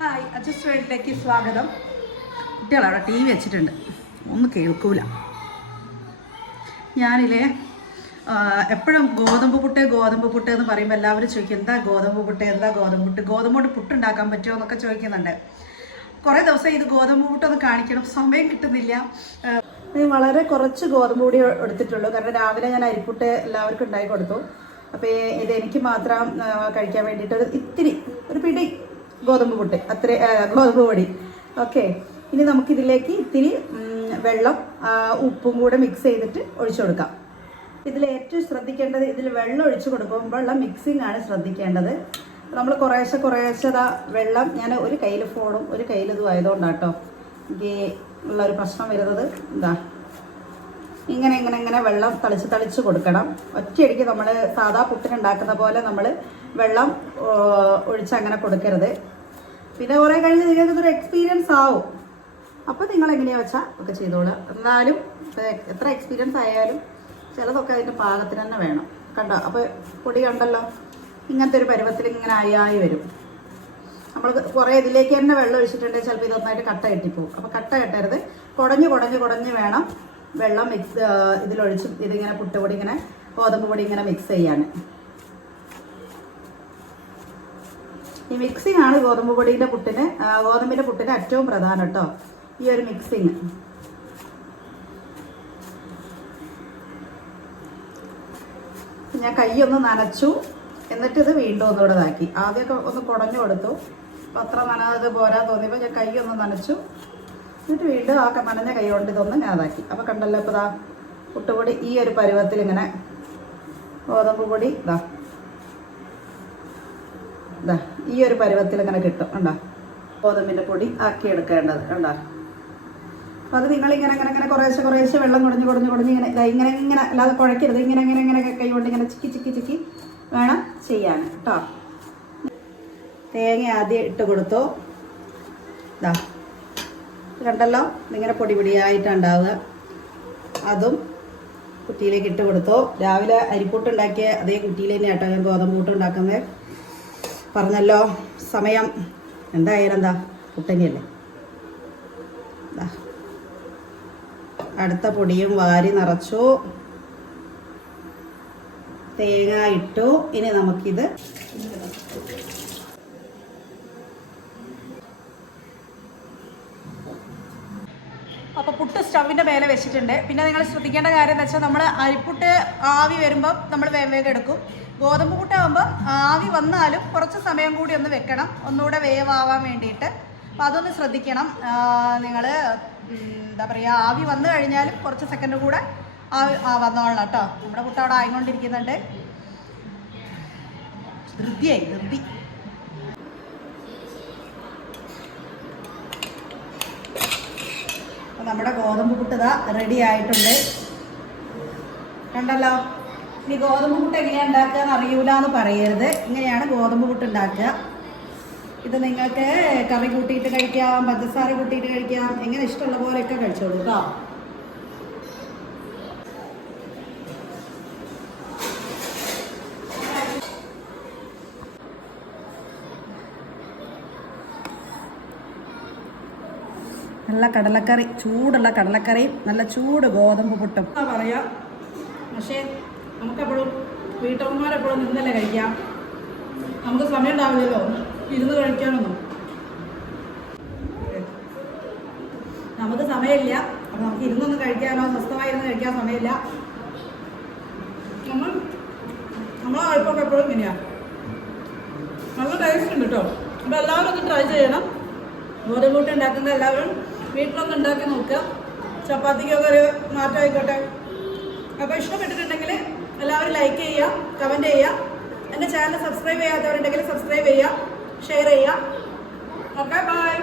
Hi, adjust വേൾഡിലേക്ക് സ്വാഗതം. കുട്ടികളവിടെ T V വെച്ചിട്ടുണ്ട്, ഒന്നും കേൾക്കൂല. ഞാനില്ലേ എപ്പോഴും ഗോതമ്പ് പുട്ട് എന്ന് പറയുമ്പോൾ എല്ലാവരും ചോദിക്കും, എന്താ ഗോതമ്പ് പുട്ട്, ഗോതമ്പ് കൊണ്ട് പുട്ടുണ്ടാക്കാൻ പറ്റുമോ എന്നൊക്കെ ചോദിക്കുന്നുണ്ട്. കുറേ ദിവസം ഇത് ഗോതമ്പ് പുട്ടൊന്ന് കാണിക്കണം, സമയം കിട്ടുന്നില്ല. വളരെ കുറച്ച് ഗോതമ്പ് പൊടി എടുത്തിട്ടുള്ളൂ, കാരണം രാവിലെ ഞാൻ അരിപ്പുട്ട് എല്ലാവർക്കും ഉണ്ടാക്കി കൊടുത്തു. അപ്പോൾ ഇത് എനിക്ക് മാത്രം കഴിക്കാൻ വേണ്ടിയിട്ട് ഒരു പിടി ഗോതമ്പ് പുട്ട്, ഗോതമ്പ് പൊടി. ഓക്കെ, ഇനി നമുക്കിതിലേക്ക് ഇത്തിരി വെള്ളം ഉപ്പും കൂടെ മിക്സ് ചെയ്തിട്ട് ഒഴിച്ചു കൊടുക്കാം. ഇതിൽ ഏറ്റവും ശ്രദ്ധിക്കേണ്ടത്, ഇതിൽ വെള്ളം ഒഴിച്ചു കൊടുക്കുമ്പോഴുള്ള മിക്സിംഗ് ആണ് ശ്രദ്ധിക്കേണ്ടത്. നമ്മൾ കുറേശ്ശെ വെള്ളം, ഞാൻ ഒരു കയ്യിൽ ഫോണും ഒരു കയ്യിൽ ഇതും ആയതുകൊണ്ടാട്ടോ എനിക്ക് ഉള്ളൊരു പ്രശ്നം വരുന്നത്. എന്താ ഇങ്ങനെ വെള്ളം തളിച്ച് കൊടുക്കണം. ഒറ്റയടിക്ക് നമ്മൾ സാധാ പുട്ടിനുണ്ടാക്കുന്ന പോലെ നമ്മൾ വെള്ളം ഒഴിച്ച് അങ്ങനെ കൊടുക്കരുത്. പിന്നെ കുറേ കഴിഞ്ഞ് നിങ്ങൾക്കിതൊരു എക്സ്പീരിയൻസ് ആവും. അപ്പോൾ നിങ്ങൾ എങ്ങനെയാ വെച്ചാൽ ഒക്കെ ചെയ്തോളാം. എന്നാലും എത്ര എക്സ്പീരിയൻസ് ആയാലും ചിലതൊക്കെ അതിൻ്റെ പാകത്തിന് തന്നെ വേണം. കണ്ടോ? അപ്പോൾ പൊടി കണ്ടല്ലോ, ഇങ്ങനത്തെ ഒരു പരുവത്തിൽ ഇങ്ങനെ ആയി വരും. നമ്മൾ കുറേ ഇതിലേക്ക് തന്നെ വെള്ളം ഒഴിച്ചിട്ടുണ്ടെങ്കിൽ ചിലപ്പോൾ ഇതൊന്നായിട്ട് കട്ട കെട്ടിപ്പോവും. അപ്പോൾ കട്ട കെട്ടരുത്, കുടഞ്ഞ് വേണം വെള്ളം ഇതിലൊഴിച്ച് ഇതിങ്ങനെ പുട്ടുപൊടി ഇങ്ങനെ ഗോതമ്പ് പൊടി ഇങ്ങനെ മിക്സ് ചെയ്യാൻ. ഈ മിക്സിംഗ് ആണ് ഗോതമ്പിൻ്റെ പുട്ടിന് ഏറ്റവും പ്രധാനം കേട്ടോ, ഈ ഒരു മിക്സിങ്. ഞാൻ കൈയൊന്ന് നനച്ചു, എന്നിട്ട് ഇത് വീണ്ടും ഒന്നുകൂടെ ഇതാക്കി. ആദ്യമൊക്കെ ഒന്ന് കുടഞ്ഞു കൊടുത്തു, അപ്പോൾ അത്ര നനത് പോരാ തോന്നിയപ്പോൾ ഞാൻ കൈ ഒന്ന് നനച്ചു, എന്നിട്ട് വീണ്ടും ആ നനഞ്ഞ കൈ കൊണ്ട് ഇതൊന്ന് ഞാൻ ഇതാക്കി. അപ്പോൾ കണ്ടല്ലോ, ഇപ്പോൾ പുട്ടുപൊടി ഈ ഒരു പരുവത്തിൽ ഇങ്ങനെ ഗോതമ്പ് പൊടി ഈ ഒരു പരുവത്തിൽ ഇങ്ങനെ കിട്ടും. കണ്ടോ? ഗോതമ്പിൻ്റെ പൊടി ആക്കി എടുക്കേണ്ടത് കണ്ടോ? അപ്പോൾ അത് നിങ്ങളിങ്ങനെ കുറേശ്ശെ വെള്ളം കുടഞ്ഞ് ഇങ്ങനെ അല്ലാതെ കുഴക്കരുത്. ഇങ്ങനെ കൈ കൊണ്ട് ഇങ്ങനെ ചിക്കി വേണം ചെയ്യാൻ കേട്ടോ. തേങ്ങ ആദ്യം ഇട്ട് കൊടുത്തു. കണ്ടല്ലോ, ഇങ്ങനെ പൊടിയായിട്ടുണ്ടാവുക. അതും കുറ്റിയിലേക്ക് ഇട്ട് കൊടുത്തു. രാവിലെ അരിപ്പൂട്ടുണ്ടാക്കിയ അതേ കുറ്റിയിൽ തന്നെ കേട്ടോ ഞാൻ ഗോതമ്പ് കൂട്ട് ഉണ്ടാക്കുന്നത്. പറഞ്ഞല്ലോ, സമയം എന്തായാലും പുട്ടനിയല്ലേ. അടുത്ത പൊടിയും വാരി നിറച്ചു, തേങ്ങ ഇട്ടു. ഇനി നമുക്കിത് അപ്പോൾ പുട്ട് സ്റ്റവിൻ്റെ മേലെ വെച്ചിട്ടുണ്ട്. പിന്നെ നിങ്ങൾ ശ്രദ്ധിക്കേണ്ട കാര്യം എന്ന് വെച്ചാൽ, നമ്മൾ അരിപ്പുട്ട് ആവി വരുമ്പം നമ്മൾ വേഗം എടുക്കും. ഗോതമ്പ് പുട്ടാകുമ്പോൾ ആവി വന്നാലും കുറച്ച് സമയം കൂടി ഒന്ന് വെക്കണം, ഒന്നുകൂടെ വേവാവാൻ വേണ്ടിയിട്ട്. അപ്പോൾ അതൊന്ന് ശ്രദ്ധിക്കണം നിങ്ങൾ. എന്താ പറയുക, ആവി വന്നു കഴിഞ്ഞാലും കുറച്ച് സെക്കൻഡ് കൂടെ വന്നോളണം കേട്ടോ. നമ്മുടെ പുട്ട് അവിടെ ആയിക്കൊണ്ടിരിക്കുന്നുണ്ട്. ധൃതി. അപ്പോൾ നമ്മുടെ ഗോതമ്പ് പുട്ട് റെഡി ആയിട്ടുണ്ട്. കണ്ടല്ലോ. ഇനി ഗോതമ്പ് പുട്ട് എങ്ങനെയാണ് ഉണ്ടാക്കുക എന്ന് അറിയൂല എന്ന് പറയരുത്. ഇങ്ങനെയാണ് ഗോതമ്പ് പുട്ട് ഉണ്ടാക്കുക. ഇത് നിങ്ങൾക്ക് കറി കൂട്ടിയിട്ട് കഴിക്കാം, പഞ്ചസാര കൂട്ടിയിട്ട് കഴിക്കാം, എങ്ങനെ ഇഷ്ടമുള്ള പോലെയൊക്കെ കഴിച്ചോളൂ കേട്ടോ. നല്ല കടലക്കറി, ചൂടുള്ള കടലക്കറിയും നല്ല ചൂട് ഗോതമ്പ് പുട്ടും പറയാം. പക്ഷേ നമുക്കെപ്പോഴും വീട്ടമ്മമാരെപ്പോഴും നിന്നല്ലേ കഴിക്കാം. നമുക്ക് സമയം ഉണ്ടാവില്ലല്ലോ ഇരുന്ന് കഴിക്കാനൊന്നും. നമുക്ക് സമയമില്ല. അപ്പം നമുക്ക് ഇരുന്നൊന്നും കഴിക്കാനോ സ്വസ്ഥമായിരുന്ന് കഴിക്കാൻ സമയമില്ല. നമ്മളെ കഴിപ്പൊക്കെ എപ്പോഴും ഇങ്ങനെയാണ്. നല്ല ടേസ്റ്റ് ഉണ്ട് കേട്ടോ. അപ്പോൾ എല്ലാവരും ഒന്ന് ട്രൈ ചെയ്യണം. ഗോതമ്പ് പുട്ട് ഉണ്ടാക്കുന്ന എല്ലാവരും വീട്ടിലൊന്ന് ഉണ്ടാക്കി നോക്കുക. ചപ്പാത്തിക്കൊക്കെ ഒരു മാറ്റം ആയിക്കോട്ടെ. അപ്പോൾ ഇഷ്ടപ്പെട്ടിട്ടുണ്ടെങ്കിൽ എല്ലാവരും ലൈക്ക് ചെയ്യുക, കമൻറ്റ് ചെയ്യുക. എൻ്റെ ചാനൽ സബ്സ്ക്രൈബ് ചെയ്യാത്തവരുണ്ടെങ്കിൽ സബ്സ്ക്രൈബ് ചെയ്യുക, ഷെയർ ചെയ്യുക. Okay, by.